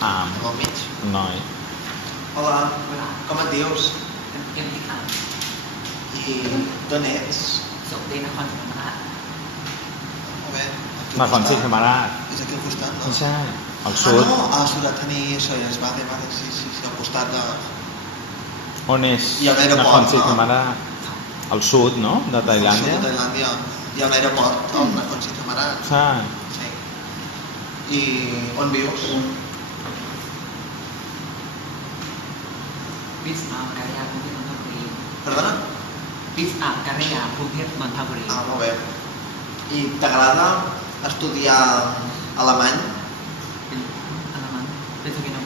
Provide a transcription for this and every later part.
Al mig. Noi. Hola, com et dius? Em dic Anna. I d'on ets? Soc de Naconศรีธรรมราช Molt bé.นครศรีธรรมราช És aquí al costat, no?ไม่ใช่al sud. No, a Surat Thani, això és, vale, sí, al costat de... On és Hi ha un aeroport, Nakhon Si no? Thammarat? Al sud, no? De Tailàndia? Al sud de Tailàndia. Hi ha un aeroport, al Nakhon Si Thammarat. ใช่ Sí. I on vius? วิสอาการยากรุงเทพนนทบุรี Perdona? วิสอาการยากรุงเทพนนทบุรี Ah, molt bé. I t'agrada estudiar alemany? เป็นอะไรมันเป็นสกินอม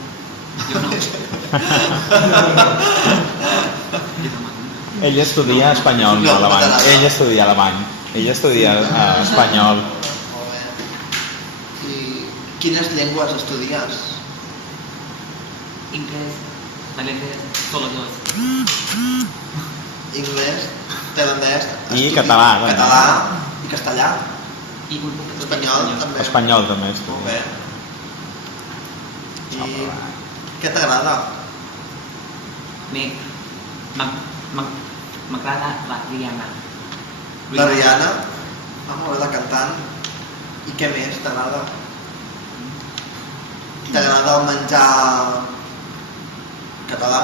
โยนอมยูนอมัน Ell estudia espanyol, no alemany. Ell estudia alemany. Ell estudia espanyol. Molt bé. I quines llengües estudies? inglés tailandès solo dos Anglès, tailandès... I català, també. Català i castellà. i un poc Espanyol també. Espanyol també Molt estudia. bé. I què t'agrada? m'agrada la Rihanna. La Rihanna? Ah, molt bé, la cantant. I què més t'agrada? T'agrada el menjar català?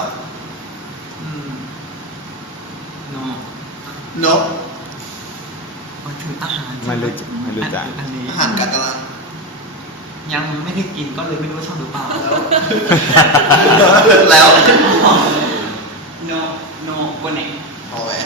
no No? มาถึงอาหาร ไม่รู้จัก อันนี้ อาหารcatalà. ยังไม่ได้กินก็เลยไม่รู้ว่าชอบหรือเปล่า แล้ว? no วันไหน Molt bé.